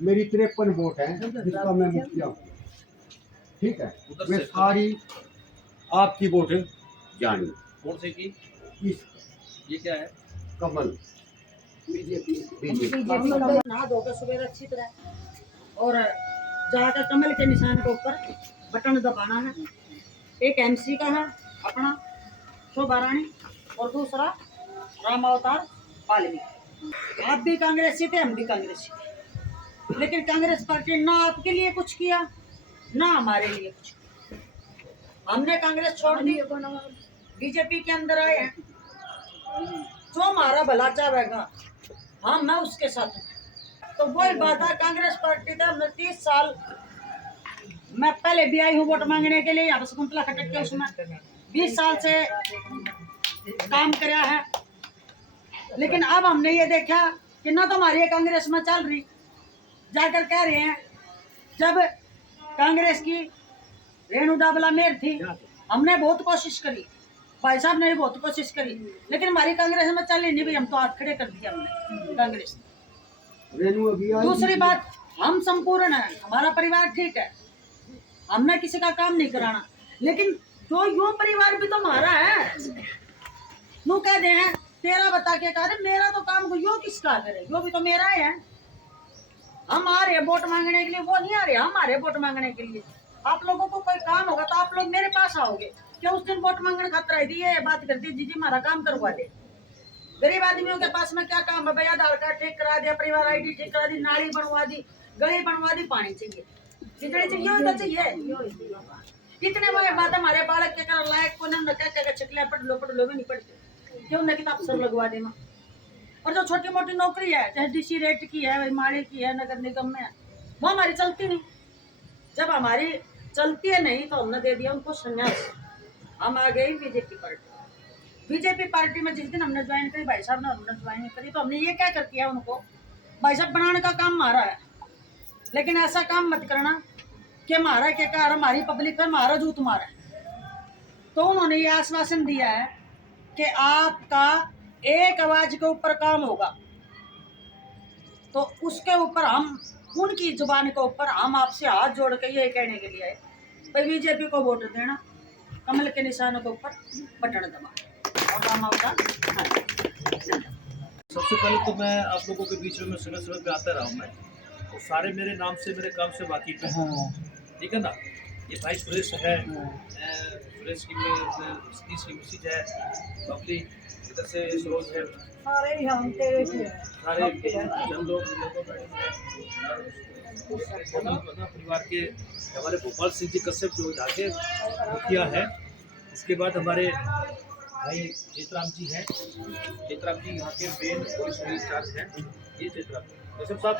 मेरी 53 वोट है जिसका मैं मुखिया हूँ, ठीक है। वे सारी आपकी वोट जानी। कौन से की? ये क्या है? कमल बीजेपी। नहा धोकर सुबह अच्छी तरह और जाकर कमल के निशान के ऊपर बटन दबाना है। एक एमसी का है अपना शोभा रानी और दूसरा राम अवतार वाल्मीकि। आप भी कांग्रेसी थे, हम भी कांग्रेसी थे, लेकिन कांग्रेस पार्टी ना आपके लिए कुछ किया ना हमारे लिए कुछ किया। हमने कांग्रेस छोड़ दी, बीजेपी के अंदर आए हैं। जो हमारा भला चाहेगा हाँ मैं उसके साथ हूँ। तो वही बात है, कांग्रेस पार्टी था। हमने 30 साल, मैं पहले भी आई हूँ वोट मांगने के लिए यहाँ पर शकुंतला खटक के, उसमें 20 साल से काम कराया है। लेकिन अब हमने ये देखा कि ना तो हमारी कांग्रेस में चल रही, जाकर कह रहे हैं जब कांग्रेस की रेणु दाबला मेयर थी, हमने बहुत कोशिश करी, भाई साहब ने भी बहुत कोशिश करी, लेकिन हमारी कांग्रेस में चल ही नहीं भाई। हम तो हाथ खड़े कर दिया हमने कांग्रेस ने। दूसरी बात, हम संपूर्ण है, हमारा परिवार ठीक है, हमने किसी का काम नहीं कराना, लेकिन जो यो परिवार भी तो हमारा है। नु कह दे हैं तेरा बता के कह रहे मेरा तो काम यो किसका करे, यो भी तो मेरा है। हम आ रहे वोट मांगने के लिए, वो नहीं आ रहे हम आ रहे वोट मांगने के लिए। आप लोगों को कोई काम होगा तो आप लोग मेरे पास आओगे। क्या उस दिन वोट मांगने खातर आई थी, ये बात करती दीदी हमारा काम करवा दे। गरीब आदमियों के पास में क्या काम है भाई? आधार कार्ड ठीक करा दिया, परिवार आईडी ठीक करा दी, नाली बनवा दी, गली बनवा दी, पानी चाहिए, बिजली चाहिए, तो चाहिए। इतने बड़े बात हमारे बालक के कर लायक को न क्या छिकलिया पढ़ लो भी नहीं पढ़ते, क्यों न किताब सब लगवा देना। और जो छोटी मोटी नौकरी है, चाहे डीसी रेट की है, माड़ी की है, नगर निगम में है, वो हमारी चलती नहीं। जब हमारी चलती है नहीं तो हमने दे दिया उनको संन्यास। हम आ गए बीजेपी पार्टी। बीजेपी पार्टी में जिस दिन हमने ज्वाइन करी, भाई साहब ने हमने ज्वाइन करी, तो हमने ये क्या कर दिया उनको, भाई साहब बनाने का काम हमारा है, लेकिन ऐसा काम मत करना कि हमारा क्या कार हमारी पब्लिक पर हमारा जू तुम्हारा है। तो उन्होंने ये आश्वासन दिया है कि आपका एक आवाज के ऊपर काम होगा। तो उसके ऊपर हम उनकी जुबान के ऊपर हम आपसे हाथ जोड़ के ये कहने के लिए आए भाई बीजेपी को वोट देना, कमल के निशानों के ऊपर बटन दबा और राम अवतार। सबसे पहले तो मैं आप लोगों के बीच में समय समय पे आता रहा हूँ मैं, तो सारे मेरे नाम से मेरे काम से वाकिफ है, ठीक है ना। ये भाई सुरेश है, सुरेश की मिसेज है, बबली इधर से सरोज है, सारे परिवार के हमारे भोपाल सिंह जी कश्यप जो यहाँ के मुखिया है। उसके बाद हमारे भाई चेतराम जी हैं, चेतराम जी यहाँ के मेन पुलिस इंचार्ज हैं। ये चेतराम कश्यप साहब,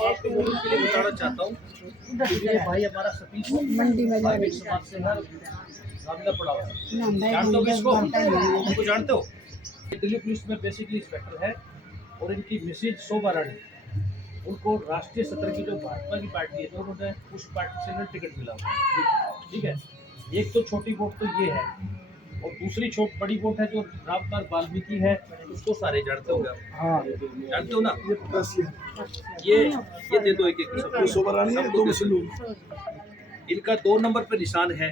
आपको बोलने के लिए बताना चाहता हूँ कि भाई हमारा सतीश मंडी में समाज से पड़ा हुआ, जानते हो इसको? उनको जानते हो? दिल्ली पुलिस में बेसिकली इंस्पेक्टर है, और इनकी मिसेज शोभा रानी, उनको राष्ट्रीय स्तर की जो भाजपा की पार्टी है तो उन्होंने उस पार्टी से टिकट मिला हुआ, ठीक है। एक तो छोटी वोट तो ये है, और दूसरी बड़ी वोट है जो राम अवतार वाल्मीकि है, उसको सारे जानते हो, जानते हो ना। ये दे दो एक इनका 2 नंबर पे निशान है,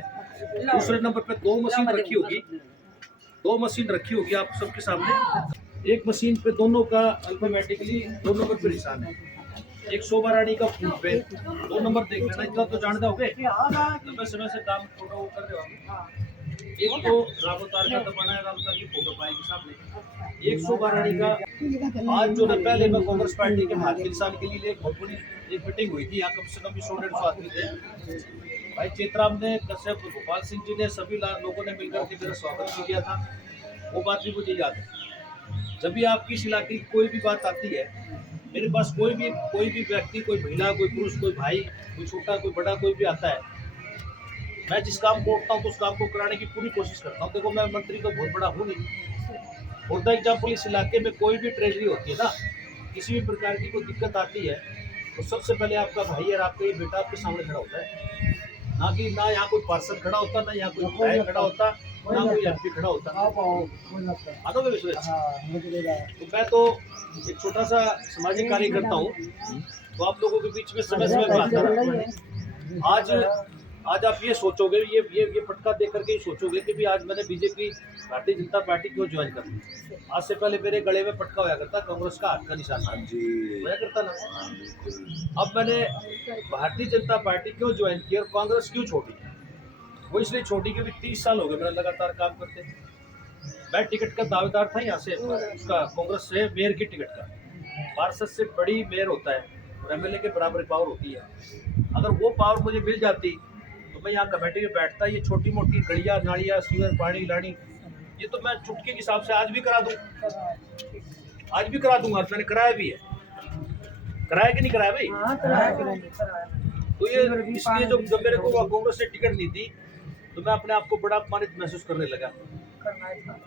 दूसरे नंबर पे 2 मशीन रखी होगी, 2 मशीन रखी होगी आप सबके सामने। एक मशीन पे दोनों का अल्फाबेटिकली 2 नंबर पे निशान है। एक शोभा रानी का फूट पे 2 नंबर देख लेना, इतना तो जानते होगे, लंबे समय से काम फोटो कर रहे हो। एक तो राम अवतार का दबाना है, राम अवतार की फोटो पाएगी सामने। एक शोभा रानी का आज जो है, पहले मैं कांग्रेस पार्टी के भारतीय किसान के लिए बहुत बड़ी एक मीटिंग हुई थी, यहाँ कम से कम 100-150 आदमी थे। भाई चेतराम ने, कश्यप, गोपाल सिंह जी ने, सभी लोगों ने मिलकर के मेरा स्वागत भी किया था। वो बात भी मुझे याद है। जब भी आपकी इस इलाके की कोई भी बात आती है, मेरे पास कोई भी व्यक्ति, कोई महिला, कोई पुरुष, कोई भाई, कोई छोटा, कोई बड़ा, कोई भी आता है, मैं जिस काम को उठता हूँ तो उस काम को कराने की पूरी कोशिश करता हूँ। देखो मैं मंत्री तो बहुत बड़ा हूँ नहीं, फॉर द एग्जाम्पल इस इलाके में कोई भी ट्रेजरी होती है ना, किसी भी प्रकार की कोई दिक्कत आती है, तो सबसे पहले आपका भाई और आपका ये बेटा आपके सामने खड़ा होता है। ना कि ना यहाँ कोई पार्षद खड़ा होता, ना यहाँ कोई विधायक खड़ा होता, ना कोई एमपी खड़ा होता। आदोगे विश्वेश? तो मैं तो एक छोटा सा सामाजिक कार्य करता हूँ, तो आप लोगों के बीच में समय समय पर आता रहा। आज आप ये सोचोगे, ये पटका देख करके ही सोचोगे कि भी आज मैंने बीजेपी भारतीय जनता पार्टी क्यों ज्वाइन कर ली। आज से पहले मेरे गले में पटका होया करता कांग्रेस का हाथ का निशान होया करता ना। अब मैंने भारतीय जनता पार्टी क्यों ज्वाइन की और कांग्रेस क्यों छोड़ी, वो इसलिए छोड़ी कि 30 साल हो गए मेरा लगातार काम करते। मैं टिकट का दावेदार था यहाँ से, उसका कांग्रेस से मेयर की टिकट का। पार्षद से बड़ी मेयर होता है और एमएलए के बराबर पावर होती है। अगर वो पावर मुझे मिल जाती तो मैं यहाँ कमेटी में बैठता। ये छोटी मोटी गलियाँ नालियाँ सीवर पानी लानी, ये तो मैं चुटकी के हिसाब से आज भी करा दूँ, आज भी करा दूंगा। मैंने कराया भी है, कराया कि नहीं कराया भाई? तो ये इसलिए जब मेरे को कांग्रेस ने टिकट नहीं दी तो मैं अपने आप को बड़ा अपमानित महसूस करने लगा।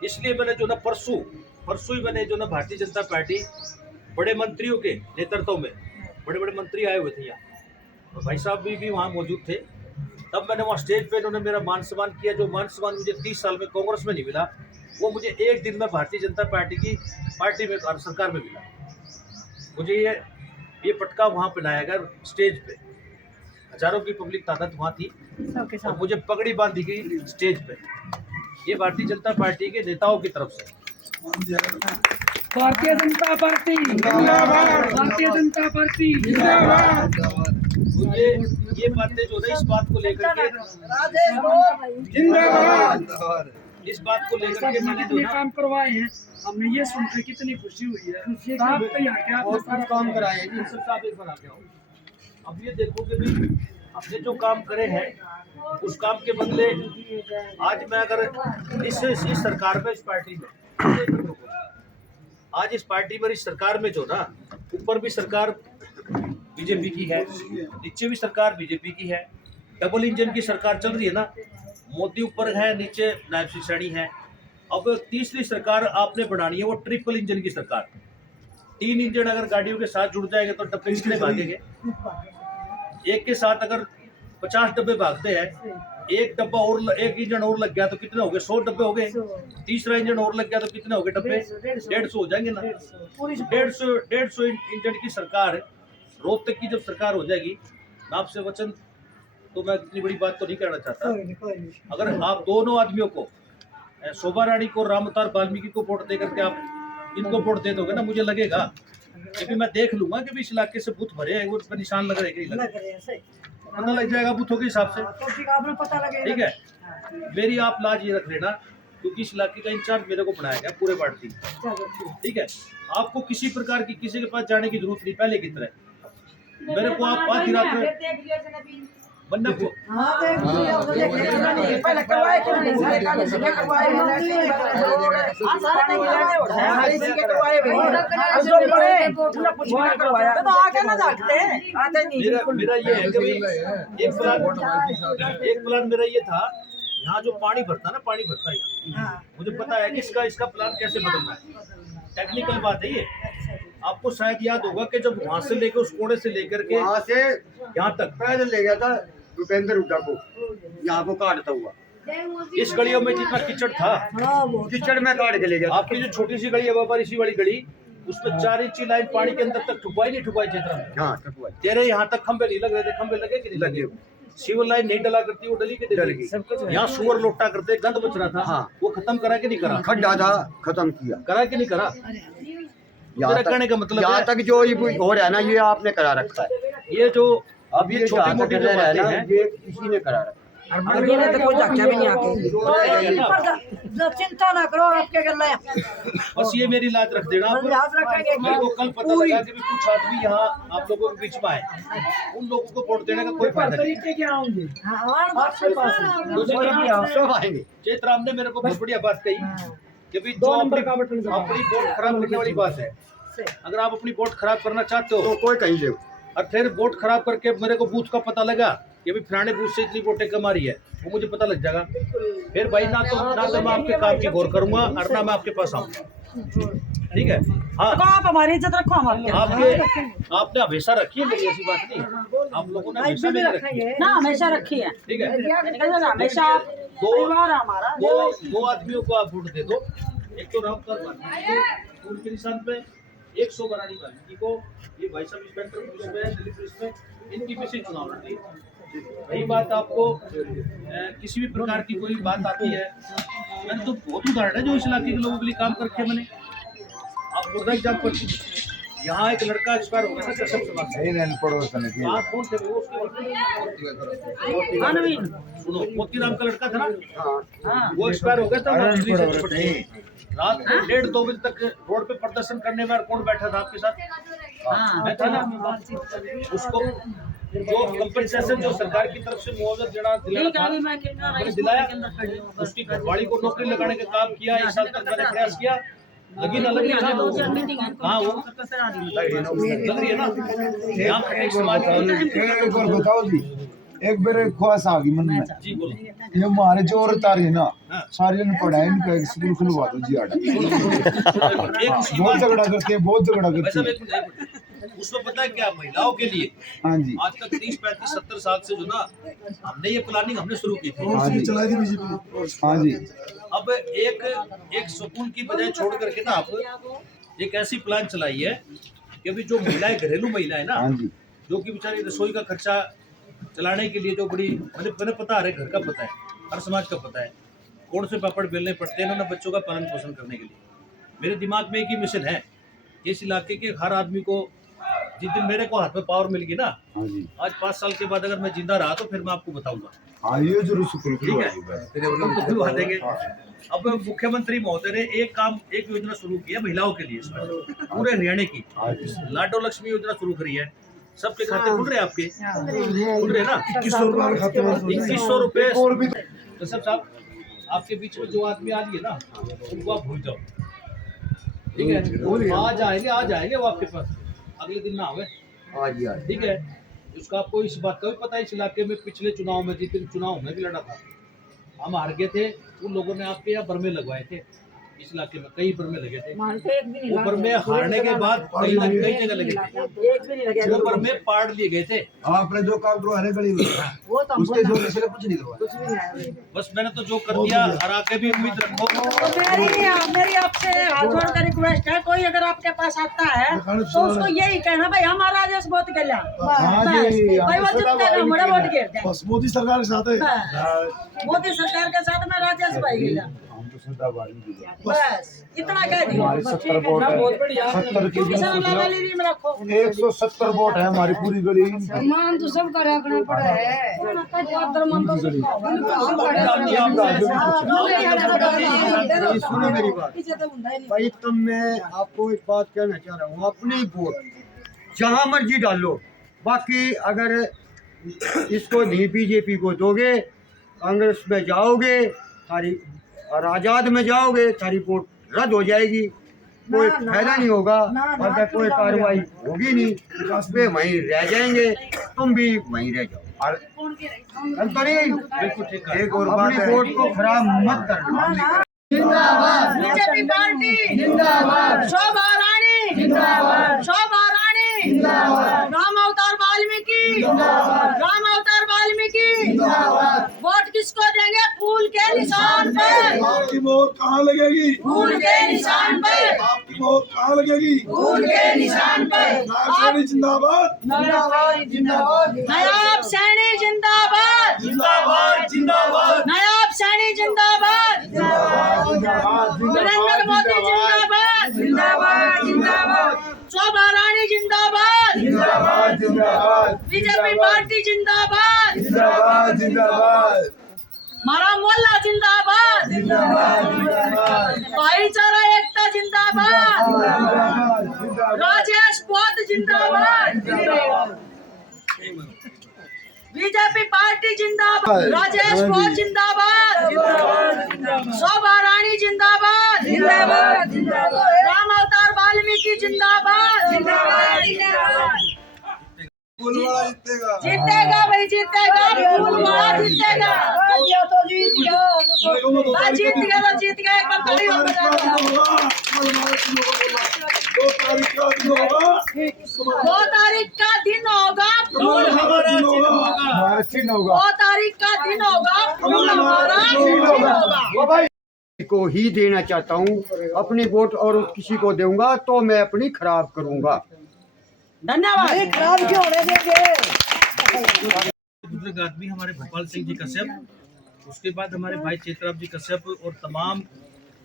इसलिए मैंने जो ना परसों ही मैंने जो ना भारतीय जनता पार्टी बड़े मंत्रियों के नेतृत्व में बड़े बड़े मंत्री आए हुए थे यहाँ, और भाई साहब भी वहाँ मौजूद थे। तब मैंने वहाँ स्टेज पे उन्होंने मेरा मान सम्मान किया। जो मान सम्मान मुझे 30 साल में कांग्रेस में नहीं मिला, वो मुझे एक दिन में भारतीय जनता पार्टी की पार्टी में सरकार में मिला। मुझे ये पटका वहाँ पहनाया गया स्टेज पे, हजारों की पब्लिक तादाद वहाँ थी और मुझे पगड़ी बांधी गई स्टेज पे। ये भारतीय जनता पार्टी के नेताओं की तरफ से। भारतीय जनता पार्टी जिंदाबाद, भारतीय जनता पार्टी जिंदाबाद। तो ये बातें जो है इस बात को लेकर के जिंदाबाद, इस बात को लेकर के मैंने जो कितने ना काम करवाए हैं, हमने ये सुनकर कितनी खुशी हुई है। साहब तो यहाँ के और कुछ काम कराए जी। साहब एक बार आके आओ। अब ये देखो कि भाई हमने जो काम करे हैं उस काम के बदले आज मैं अगर इस सरकार में, इस पार्टी में, आज इस पार्टी में, इस सरकार में जो ना ऊपर भी सरकार बीजेपी की है, नीचे भी सरकार बीजेपी की है। डबल इंजन की सरकार चल रही है ना, मोदी ऊपर है, नीचे नायब सिंह सैनी है। अब तीसरी सरकार आपने बनानी है, वो ट्रिपल इंजन की सरकार। 3 इंजन अगर गाड़ियों के साथ जुड़ जाएंगे तो डब्बे कितने भागेंगे? एक के साथ अगर 50 डब्बे भागते हैं, एक डब्बा और, एक इंजन और लग गया तो कितने हो गए? 100 डब्बे हो गए। तीसरा इंजन और लग गया तो कितने हो गए डब्बे? 150 हो जाएंगे ना। 150 इंजन की सरकार, रोहतक की जब सरकार हो जाएगी, मैं आपसे वचन, तो मैं इतनी बड़ी बात तो नहीं करना चाहता। अगर आप दोनों आदमियों को, शोभा रानी को, राम अवतार वाल्मीकि को वोट दे करके आप इनको वोट दे दोगे ना, मुझे लगेगा कि मैं देख लूंगा कि इस इलाके से बूथ भरे हैं, वो पर निशान लग रहे हैं, पता लग जाएगा बूथों के हिसाब से। ठीक है, मेरी आप लाज ये रख लेना, क्योंकि इस इलाके का इंचार्ज मेरे को बनाया गया पूरे पार्टी। ठीक है, आपको किसी प्रकार की किसी के पास जाने की जरूरत नहीं, पहले की तरह मेरे को आप आधी रात में बनना को मेरा ये है कि एक प्लान मेरा ये था, यहाँ जो पानी भरता है यहाँ, मुझे पता है कि इसका प्लान कैसे बदलना है। टेक्निकल बात है ये। आपको शायद याद होगा कि जब वहाँ से लेकर उस कोने से लेकर के वहाँ से यहाँ तक पैदल ले गया था भूपेंद्र हुड्डा को, यहाँ को काटता हुआ। इस गलियों में जितना कीचड़ था, कीचड़ में काट के ले गया। आपकी जो छोटी सी गली है व्यापारी सी वाली गली, उसमें 4 इंची लाइन पानी के अंदर तक ठुकवाई नहीं ठुकवाई चित्रा में। हाँ, ठुकवाई। तेरे यहाँ तक खंबे नहीं लग रहे थे, खंबे लगे कि नहीं लगे? सीवर लाइन नहीं डला करती, वो डली के डल गई। यहाँ सुअर लोटा करते, गंद बच रहा था, हाँ। वो खत्म करा कि नहीं करा? खड्डा था, खत्म किया। करा कि नहीं करा? मेरा कहने का मतलब यहाँ तक जो ये हो रहा है ना, ये आपने करा रखा है। ये जो अब ये छोटी मोटी जो बातें हैं, ये किसी ने करा रखा है। चिंता ना करो, आपके गल बस ये मेरी लाज रख देना। मेरे को कल पता लगा कि कुछ आदमी यहाँ आप लोगों के बीच में आए, उन लोगों को वोट देने का कोई फायदा नहीं। सब आएंगे। चेतराम ने मेरे को बहुत बढ़िया बात कही कि भाई जो अपनी वोट खराब करने वाली बात है, अगर आप अपनी वोट खराब करना चाहते हो तो कोई कहीं ले, और फिर वोट खराब करके मेरे को बूथ का पता लगा कि भाई फलाने बूथ से इतनी वोटें कम आ रही है, वो मुझे पता लग जाएगा। फिर भाई ना तो मैं आपके काम की गौर करूंगा और ना मैं आपके पास आऊंगा, ठीक है। हाँ, तो आप हमारी इज्जत रखो हमारे आपने हमेशा रखी है, मेरी ऐसी बात नहीं, आप लोगों ने हमेशा मेरी रखी है, ना, हमेशा रखी है, ठीक है। हमेशा परिवार हमारा। दो आदमियों को आप वोट दे दो, एक तो रामकर वाल्मीकि उनके निशान पे, एक शोभा रानी वाल्मीकि को, ये भाई साहब इंस्पेक्टर पुलिस में, दिल्ली पुलिस में, इनकी भी से चुनाव लड़ रही है। रही बात आपको किसी भी प्रकार की कोई बात आती है, मैंने तो बहुत उदाहरण है जो इस इलाके के लोगों के लिए काम कर रखे मैंने। आप मुर्दा एग्जाम्पल, यहाँ एक लड़का एक्सपायर हो गया था कसम समाज से, आप कौन थे वो, सुनो, मोतीराम का लड़का था ना, वो एक्सपायर हो गया था। रात को 1:30-2 बजे तक रोड पे प्रदर्शन करने में कौन बैठा था आपके साथ? मैं था ना। उसको जो कंपनसेशन जो सरकार की तरफ से मुआवजा दिलाया, उसकी घरवाली को नौकरी लगाने का काम किया, 1 साल तक मैंने प्रयास किया, लगी ना लगी, हाँ वो लग रही है ना। यहाँ एक समाज बताओ जी, एक मेरे ख्वाहिश आ गई मन में जी, बोलो। ये हमारे जो औरत आ रही है ना, सारी जन पढ़ाई इनका एक स्कूल खुलवा दो जी। आटा बहुत झगड़ा करते हैं, बहुत झगड़ा करते हैं। उसमें पता है क्या, महिलाओं के लिए हाँ जी, आज तक 30, 35, 70 साल से जो ना हमने ये प्लानिंग हमने शुरू की थी। हाँ जी, चलाई थी बीजेपी। हाँ जी, अब एक स्कूल की बजाय छोड़ करके ना आप एक ऐसी प्लान चलाई है कि अभी जो महिलाएं, घरेलू महिलाएं ना, हाँ जी, जो कि बेचारी रसोई का खर्चा चलाने के लिए जो बड़ी मैंने पता है, घर का पता है, हर समाज का पता है, कौन से पापड़ बेलने पड़ते हैं उन्होंने बच्चों का पालन पोषण करने के लिए। मेरे दिमाग में एक ही मिशन है, इस इलाके के हर आदमी को जिस दिन मेरे को हाथ में पावर मिल गई ना, हाँ जी, आज 5 साल के बाद अगर मैं जिंदा रहा तो फिर मैं आपको बताऊंगा, हाँ ये जरूर स्कूल ठीक है, तो खुलवा देंगे। अब मुख्यमंत्री महोदय ने एक योजना शुरू की है महिलाओं के लिए, पूरे हरियाणा की लाडो लक्ष्मी योजना शुरू करी है। सबके खाते खुल रहे हैं, आपके खुल रहे हैं ना, 2100 रुपए। तो साहब आपके बीच में जो आदमी आ रही है ना, उनको आप भूल जाओ, ठीक है। आज आएंगे वो आपके पास, अगले दिन ना आवे, ठीक है। उसका आपको इस बात का भी पता है, इस इलाके में पिछले चुनाव में, जितने चुनाव में भी लड़ा था, हम हार गए थे, उन लोगों ने आपके यहाँ बर्मे लगवाए थे, इस इलाके में कई बर्मे लगे थे। वो बर्मे हारने के बाद कई जगह लगे थे, वो बर्मे पाड़ लिए गए थे। आपने जो काम करवाने गली में उसके जो से कुछ नहीं करवाया, बस मैंने तो जो कर दिया, और आगे भी उम्मीद रखो। मेरी आपसे हाथ जोड़ कर रिक्वेस्ट है, कोई अगर आपके पास आता है तो उसको यही कहना, भाई हमारा राजेश बहुत गया, भाई वो जितने मोड़ा वोट गिर दे, बस मोदी सरकार के साथ है, मोदी सरकार के साथ में राजेश भाई गया, बस इतना कह दियो। हमारी 70 वोट है, 70 की 170 वोट है हमारी पूरी गली। मान तो सबका रखना पड़ा है। सुनो मेरी बात भाई, तुम मैं आपको एक बात कहना चाह रहा हूँ, अपनी वोट जहाँ मर्जी डालो, बाकी अगर इसको नहीं बीजेपी को दोगे, कांग्रेस में जाओगे सारी और आज़ाद में जाओगे, सारी वोट रद्द हो जाएगी, कोई फायदा नहीं होगा, अगर कोई कार्रवाई होगी नहीं, कस्बे वहीं रह जाएंगे, तुम भी वहीं रह जाओ। और तो नहीं, एक और बात है, वोट को खराब मत करना। बीजेपी पार्टी जिंदाबाद, शोभा रानी जिंदाबाद, शोभा रानी जिंदाबाद, राम अवतार वाल्मीकि जिंदाबाद, राम अवतार वाल्मीकि जिंदाबाद। वोट किसको देंगे? फूल के निशान पर। आपकी वोट कहाँ लगेगी? फूल के निशान पर। आपकी वोट कहाँ लगेगी? फूल के निशान पर। नायब जिंदाबाद, जिंदाबाद, नायब सैनी जिंदाबाद, जिंदाबाद, जिंदाबाद, नायब सैनी जिंदाबाद, नरेंद्र मोदी जिंदाबाद, जिंदाबाद, जिंदाबाद, शोभा रानी जिंदाबाद, जिंदाबाद, जिंदाबाद, बीजेपी पार्टी जिंदाबाद, जिंदाबाद, जिंदाबाद, मारा मोहल्ला जिंदाबाद, जिंदाबाद, जिंदाबाद, भाईचारा एकता जिंदाबाद, राजेश बोध जिंदाबाद, बीजेपी पार्टी जिंदाबाद, राजेश बोध जिंदाबाद, शोभा रानी जिंदाबाद, राम अवतार वाल्मीकि जिंदाबाद, जीतेगा भाई, जीतेगा, फूलवाड़ा जीतेगा। ये तो जीत गया, जीत गया तो जीत गया, एक बार ताली बजा दो। 2 तारीख का दिन होगा, फूल हमारा हमारा चिन्ह होगा। 2 तारीख का दिन होगा, फूल हमारा चिन्ह होगा। को ही देना चाहता हूँ, अपनी वोट और किसी को दूंगा तो मैं अपनी खराब करूंगा। धन्यवाद। खराब क्यों होने देंगे? बुजुर्ग आदमी हमारे भोपाल सिंह जी कश्यप, उसके बाद हमारे भाई चेतराम जी कश्यप और तमाम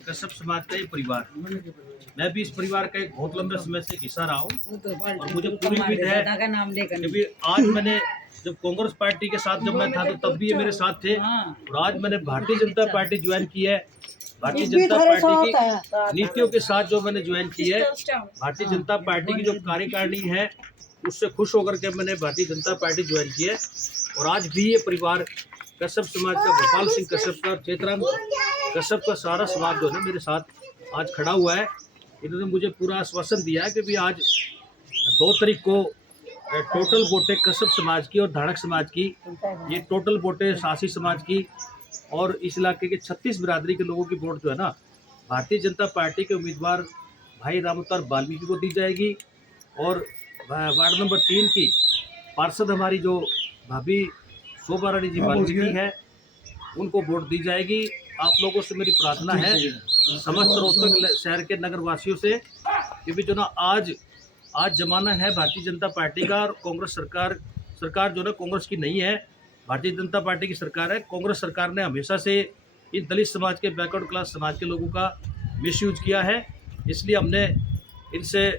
कश्यप समाज का ये परिवार। मैं भी इस परिवार का एक बहुत लंबे समय से हिस्सा रहा हूँ और मुझे पूरी उम्मीद है कि आज मैंने जब कांग्रेस पार्टी के साथ जब मैं था तो तब भी ये मेरे साथ थे, और आज मैंने भारतीय जनता पार्टी ज्वाइन की है। भारतीय जनता पार्टी की नीतियों के साथ जो मैंने ज्वाइन की है, भारतीय जनता पार्टी की जो कार्यकारिणी है उससे खुश होकर के मैंने भारतीय जनता पार्टी ज्वाइन की है। और आज भी ये परिवार कश्यप समाज का, भोपाल सिंह कश्यप का, चेतराम कश्यप का सारा समाज जो है मेरे साथ आज खड़ा हुआ है। इन्होंने मुझे पूरा आश्वासन दिया कि भी आज 2 तारीख को टोटल वोटें कश्यप समाज की और धाड़क समाज की, ये टोटल वोटें सासी समाज की और इस इलाके के 36 बिरादरी के लोगों की वोट जो है ना भारतीय जनता पार्टी के उम्मीदवार भाई राम अवतार वाल्मीकि को दी जाएगी। और वार्ड नंबर 3 की पार्षद हमारी जो भाभी शोभा रानी जी वाल्मीकि है उनको वोट दी जाएगी। आप लोगों से मेरी प्रार्थना है, समस्त रोहतक शहर के नगर वासियों से, क्योंकि जो ना आज जमाना है भारतीय जनता पार्टी का, और कांग्रेस सरकार जो ना कांग्रेस की नहीं है, भारतीय जनता पार्टी की सरकार है। कांग्रेस सरकार ने हमेशा से इन दलित समाज के, बैकवर्ड क्लास समाज के लोगों का मिसयूज किया है, इसलिए हमने इनसे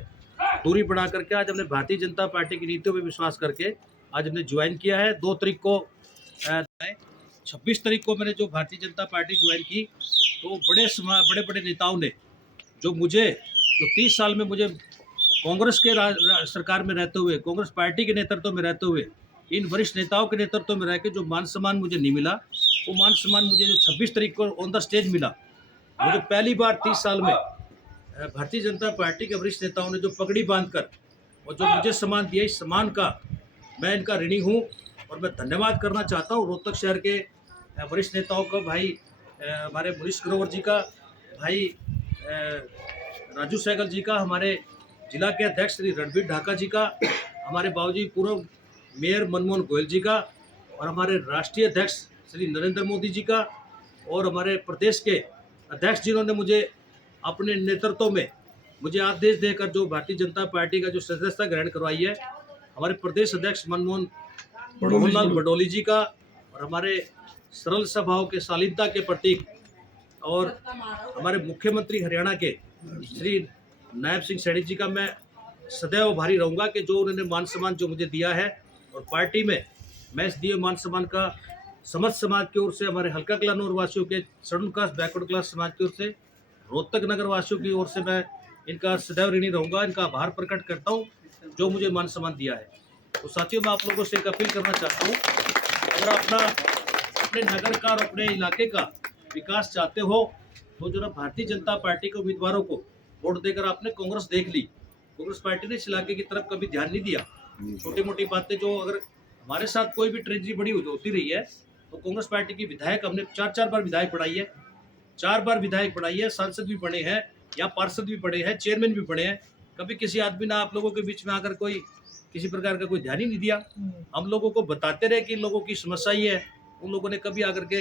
दूरी बना करके आज हमने भारतीय जनता पार्टी की नीतियों पर विश्वास करके आज हमने ज्वाइन किया है। 2 तारीख को 26 तारीख को मैंने जो भारतीय जनता पार्टी ज्वाइन की, तो बड़े नेताओं ने जो 30 साल में मुझे कांग्रेस के सरकार में रहते हुए, कांग्रेस पार्टी के नेतृत्व में रहते हुए, इन वरिष्ठ नेताओं के नेतृत्व में रह के जो मान सम्मान मुझे नहीं मिला, वो मान सम्मान मुझे जो 26 तारीख को ऑन द स्टेज मिला। मुझे पहली बार 30 साल में भारतीय जनता पार्टी के वरिष्ठ नेताओं ने जो पगड़ी बांधकर और जो मुझे सम्मान दिया, इस सम्मान का मैं इनका ऋणी हूँ और मैं धन्यवाद करना चाहता हूँ रोहतक शहर के वरिष्ठ नेताओं का, भाई हमारे मुनीश ग्रोवर जी का, भाई राजू सहगल जी का, हमारे जिला के अध्यक्ष श्री रणबीर ढाका जी का, हमारे बाबूजी पूर्व मेयर मनमोहन गोयल जी का, और हमारे राष्ट्रीय अध्यक्ष श्री नरेंद्र मोदी जी का, और हमारे प्रदेश के अध्यक्ष जिन्होंने मुझे अपने नेतृत्व में मुझे आदेश देकर जो भारतीय जनता पार्टी का जो सदस्यता ग्रहण करवाई है, हमारे प्रदेश अध्यक्ष मनमोहन बडोली जी का, और हमारे सरल स्वभाव के, शालीनता के प्रतीक, और हमारे मुख्यमंत्री हरियाणा के श्री नायब सिंह सैनी जी का मैं सदैव आभारी रहूँगा कि जो उन्होंने मान सम्मान जो मुझे दिया है। और पार्टी में मैं इस दिए मान सम्मान का समस्त समाज की ओर से, हमारे हल्का कलानौर वासियों के, शेड्यूल कास्ट बैकवर्ड क्लास समाज की ओर से, रोहतक नगर वासियों की ओर से मैं इनका सदैव ऋणी रहूँगा, इनका आभार प्रकट करता हूँ जो मुझे मान सम्मान दिया है। तो साथियों, मैं आप लोगों से एक अपील करना चाहता हूँ, अगर अपने नगर का और अपने इलाके का विकास चाहते हो तो जो ना भारतीय जनता पार्टी के उम्मीदवारों को वोट देकर आपने कांग्रेस देख ली, कांग्रेस पार्टी ने इस इलाके की तरफ कभी ध्यान नहीं दिया। छोटी मोटी बातें जो, अगर हमारे साथ कोई भी ट्रेजेडी बड़ी होती रही है तो कांग्रेस पार्टी की विधायक हमने 4 बार विधायक बढ़ाई है, 4 बार विधायक बढ़ाई है, सांसद भी बने हैं या पार्षद भी बने हैं, चेयरमैन भी बने हैं। कभी किसी आदमी ने आप लोगों के बीच में आकर कोई किसी प्रकार का कोई ध्यान ही नहीं दिया। हम लोगों को बताते रहे कि इन लोगों की समस्या ये है, उन लोगों ने कभी आकर के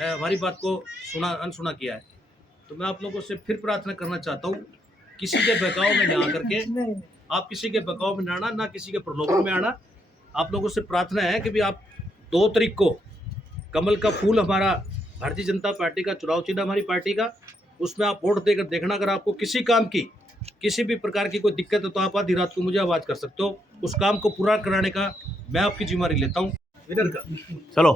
हमारी बात को अनसुना किया है। तो मैं आप लोगों से फिर प्रार्थना करना चाहता हूँ, किसी के बहकाव में ना आकर के, आप किसी के बहकाव में ना आना, ना किसी के प्रलोभन में आना। आप लोगों से प्रार्थना है कि भी आप 2 तारीख को कमल का फूल, हमारा भारतीय जनता पार्टी का चुनाव चिन्ह हमारी पार्टी का, उसमें आप वोट देकर देखना। अगर आपको किसी काम की, किसी भी प्रकार की कोई दिक्कत है तो आप आधी रात को मुझे आवाज़ कर सकते हो। उस काम को पूरा कराने का मैं आपकी जिम्मेदारी लेता हूँ। विनर का चलो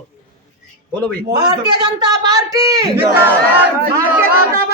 बोलो भाई। Bharatiya Janata party, Bharatiya Janata party.